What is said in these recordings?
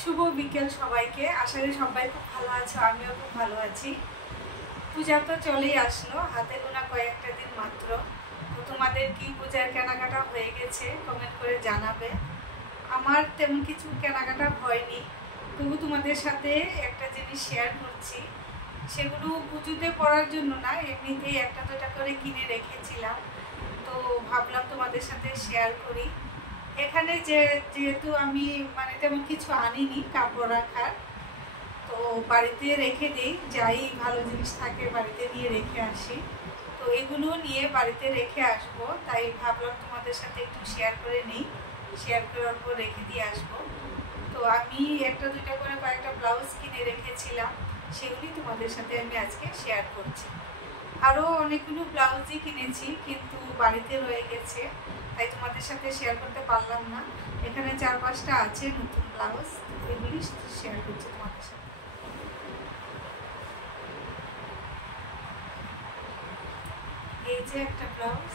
শুভ বিকেল সবাইকে। আশা করি সবাই খুব ভালো আছো, আমিও খুব ভালো আছি। পূজা তো চলেই আসলো, হাতে গোনা কয়েকটা দিন মাত্র। তো তোমাদের কি পূজার কেনাকাটা হয়ে গেছে কমেন্ট করে জানাবে। আমার তেমন কিছু কেনাকাটা হয়নি, তবু তোমাদের সাথে একটা জিনিস শেয়ার করছি। সেগুলো পুজোতে পড়ার জন্য না, এমনিতেই একটা দুটা করে কিনে রেখেছিলাম, তো ভাবলাম তোমাদের সাথে শেয়ার করি। এখানে যেহেতু আমি তেমন কিছু আনিনি কাপড় রাখার, তো বাড়িতে রেখে দিই, যাই ভালো জিনিস থাকে বাড়িতে নিয়ে রেখে আসি। তো এগুলো নিয়ে বাড়িতে রেখে আসবো, তাই ভাবলাম তোমাদের সাথে একটু শেয়ার করে নিই, শেয়ার করার পর রেখে দিয়ে আসবো। তো আমি একটা দুইটা করে কয়েকটা ব্লাউজ কিনে রেখেছিলাম, সেগুলি তোমাদের সাথে আমি আজকে শেয়ার করছি। আরও অনেকগুলো ব্লাউজই কিনেছি, কিন্তু বাড়িতে রয়ে গেছে, তাই তোমাদের সাথে শেয়ার করতে পারলাম না। এখানে 4-5টা আছে নতুন ব্লাউজ, এগুলি শেয়ার করছি তোমাদের সাথে। এই যে একটা ব্লাউজ,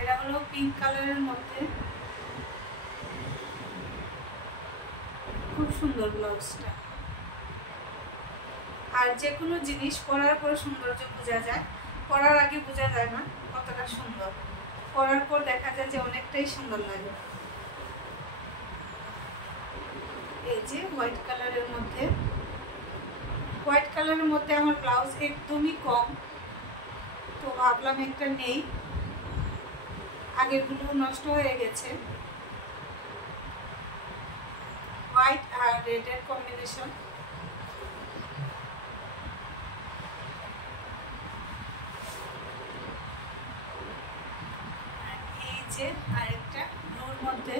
এটা হলো পিঙ্ক কালারের মধ্যে, খুব সুন্দর ব্লাউজটা। আর যে কোনো জিনিস পরার পর সৌন্দর্য বোঝা যায়, পরার আগে বোঝা যায় না কতটা সুন্দর, পরার পর দেখা যায় যে অনেকটাই সুন্দর লাগে। এই যে হোয়াইট কালারের মধ্যে, হোয়াইট কালারের মধ্যে আমার ব্লাউজ একদমই কম, তো ভাবলাম একটা নেই, আগেরগুলো নষ্ট হয়ে গেছে। হোয়াইট আর রেডের কম্বিনেশন। এই যে আরেকটা ব্লুর মধ্যে,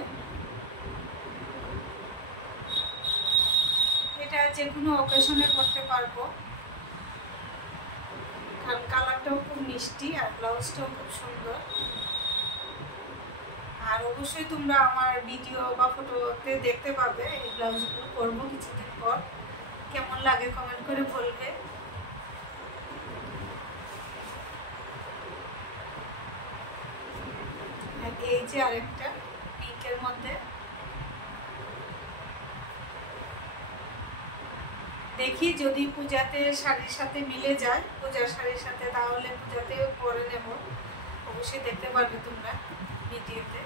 এটা যে কোনো অকেশনে পরতে পারবো, কারণ কালারটাও খুব মিষ্টি আর ব্লাউজটাও খুব সুন্দর। আর অবশ্যই তোমরা আমার ভিডিও বা ফটোতে দেখতে পাবে এই ব্লাউজগুলো পরবো কিছুদিন পর, কেমন লাগে কমেন্ট করে বলবে। এই যে আরেকটা পিঙ্কের মধ্যে, দেখি যদি পূজাতে শাড়ির সাথে মিলে যায়, পূজার শাড়ির সাথে, তাহলে পূজাতে পরে নেব, অবশ্যই দেখতে পারবে তোমরা ভিডিওতে।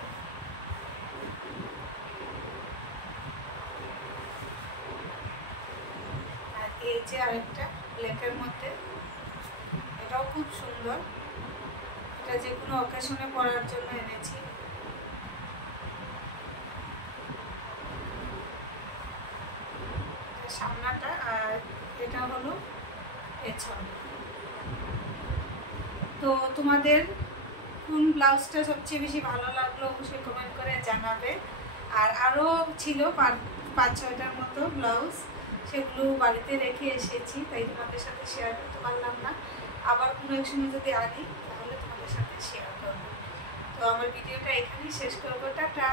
আর এই যে আরেকটা ব্ল্যাকের মধ্যে, এটাও খুব সুন্দর, এটা যে কোনো অকেশনে পরার জন্য এনেছি। সামনাটা আর এটা হলো পেছন। তো তোমাদের কোন ব্লাউজটা সবচেয়ে বেশি ভালো লাগলো অবশ্যই কমেন্ট করে জানাবে। আর আরও ছিল 5-6টার মতো ব্লাউজ, সেগুলো বাড়িতে রেখে এসেছি, তাই তোমাদের সাথে শেয়ার করতে পারলাম না। আবার কোনো এক সময় যদি আনি তাহলে তোমাদের সাথে শেয়ার করবো। তো আমার ভিডিওটা এখানেই শেষ করবো, টাটা।